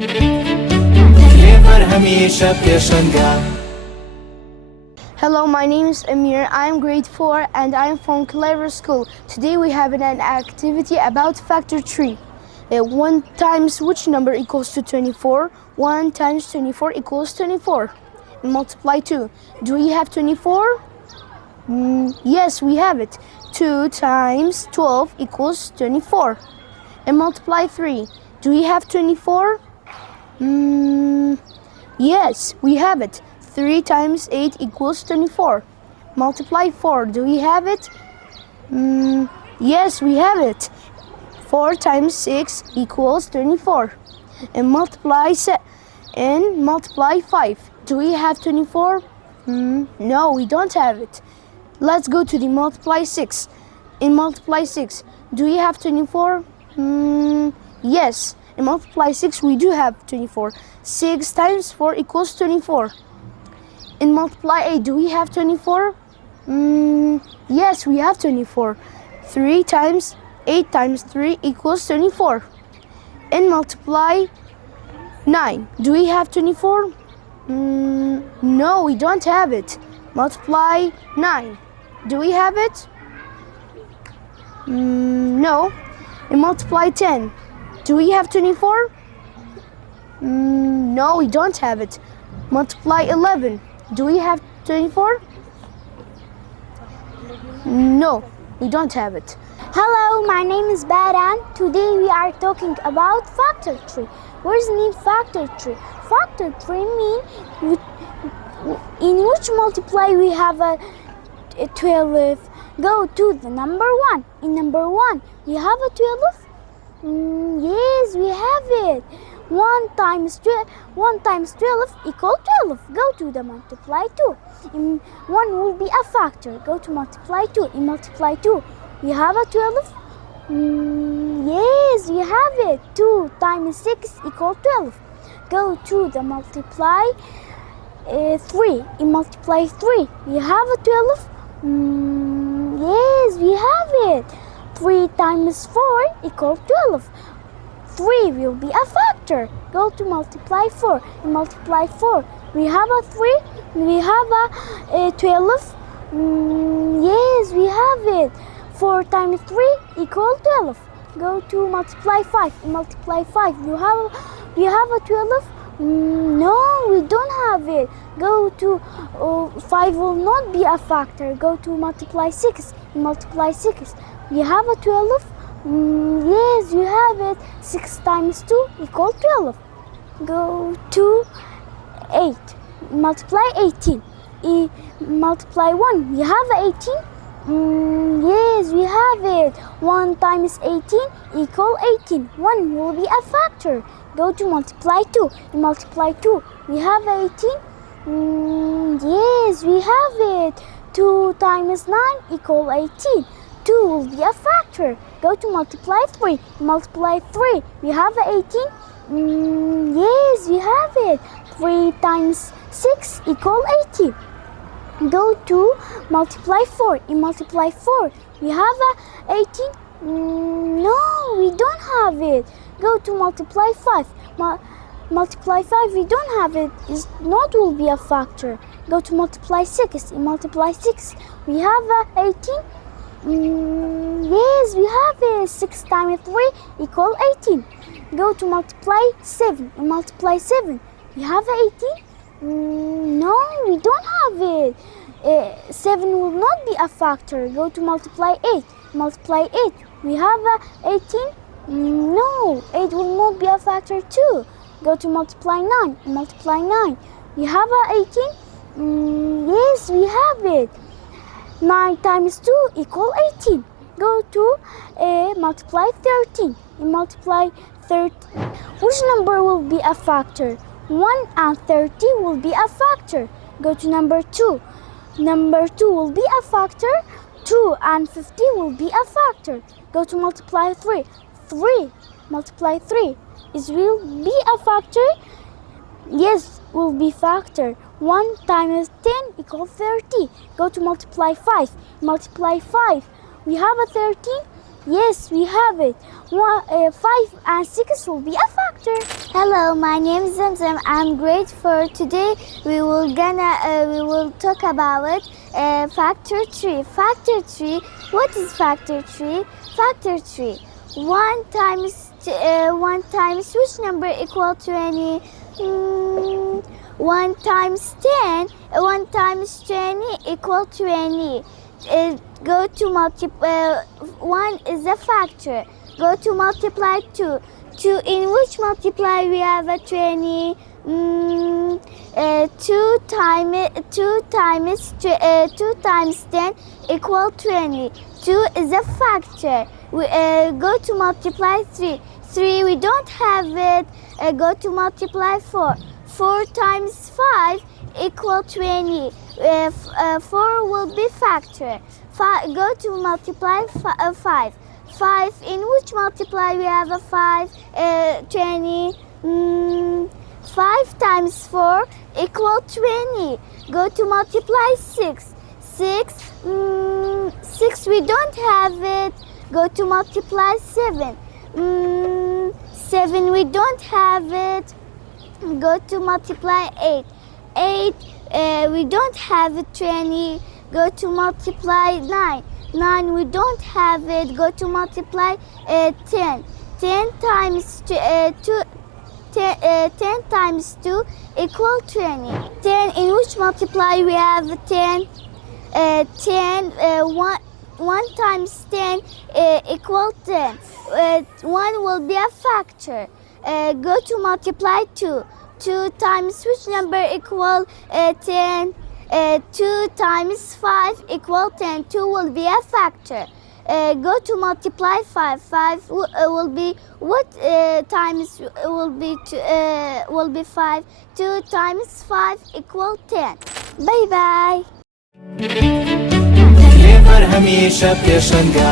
كلێڤەر هەمیشە پێشەنگە. Hello, my name is Amir. I'm grade 4 and I'm from كلێڤەر school. Today we have an activity about factor tree. 1 times which number equals to 24? 1 times 24 equals 24. And multiply 2. Do we have 24? Yes, we have it. 2 times 12 equals 24. And multiply 3. Do we have 24? Yes, we have it. 3 times 8 equals 24. Multiply 4. Do we have it? Yes, we have it. 4 times 6 equals 24. And multiply 5. Do we have 24? No, we don't have it. Let's go to the multiply 6. In multiply 6, do we have 24? Yes. In multiply 6, we do have 24. 6 times 4 equals 24. In multiply 8, do we have 24? Yes, we have 24. 8 times 3 equals 24. In multiply 9, do we have 24? No, we don't have it. Multiply 9. Do we have it? No. In multiply 10, do we have 24? No, we don't have it. Multiply 11. Do we have 24? No, we don't have it. Hello, my name is Baran. Today we are talking about factor tree. What does it mean factor tree? Factor tree mean in which multiply we have a 12. Go to the number 1. In number 1, we have a 12. Yes, we have it. 1 times 12 equal 12. Go to the multiply 2. 1 will be a factor. Go to multiply 2. In multiply 2, we have a 12. Yes, we have it. 2 times 6 equal 12. Go to the multiply 3. In multiply 3, we have a 12. Yes, we have it. 3 times 4 equal 12. 3 will be a factor. Go to multiply 4. In multiply 4, we have a 3. We have a 12. Yes, we have it. 4 times 3 equal 12. Go to multiply 5. In multiply 5, we have a 12. No, we don't have it. Go to 5 will not be a factor. Go to multiply 6. In multiply 6, we have a 12. Yes, you have it. 6 times 2 equal 12. Go to 8. Multiply 18. Multiply 1. We have 18. Yes, we have it. 1 times 18 equal 18. 1 will be a factor. Go to multiply 2. In multiply 2, we have 18. Yes, we have it. 2 times 9 equal 18. 2 will be a factor. Go to multiply 3. Multiply 3. We have 18. Yes, we have it. 3 times 6 equal 18. Go to multiply 4. In multiply 4, we have 18. No, we don't have it. Go to multiply 5. Multiply 5, we don't have it. It's not will be a factor. Go to multiply 6. In multiply 6, we have 18. Yes, we have it. 6 times 3 equal 18. Go to multiply 7. In multiply 7, we have 18. No, we don't have it. 7 will not be a factor. Go to multiply 8. Multiply 8. We have 18. No, 8 will not be a factor too. Go to multiply 9. Multiply 9. We have 18. Yes, we have it. 9 times 2 equal 18. Go to multiply 13. In multiply 13, which number will be a factor? 1 and 30 will be a factor. Go to number 2. Number 2 will be a factor. 2 and 50 will be a factor. Go to multiply 3. 3 multiply 3. It will be a factor. Yes, will be factor. 1 times 10 equals 30. Go to multiply 5. Multiply 5. We have a 13. Yes, we have it. 5 and 6 will be a factor. Hello, my name is Zamzam. I'm great for today. We will talk about factor 3. Factor 3. What is factor 3? Factor 3. 1 times which number equal 20? 1 times 10. 1 times 20 equal 20. Go to multiply. 1 is a factor. Go to multiply 2. 2 in which multiply we have a 20. 2 times 10 equal 20. 2 is a factor. We go to multiply 3. 3 we don't have it. Go to multiply 4. 4 times 5 equal 20. 4 will be factor. Go to multiply 5. 5 in which multiply we have a 5. 20. 5 times 4 equal 20. Go to multiply 6. 6 we don't have it. Go to multiply 7. 7 we don't have it. Go to multiply 8. 8 we don't have it. 20. Go to multiply 9. 9 we don't have it. Go to multiply 10. 10 times 2 10 times 2 equal 20. 10 in which multiply we have 10. 1 times 10 equal 10. 1 will be a factor. Go to multiply 2. 2 times which number equal 10? 2 times 5 equal 10. 2 will be a factor. Go to multiply 5. 5 will be what times will be 5? 2 times 5 equal 10. Bye bye. كلێڤەر هەمیشە پێشەنگە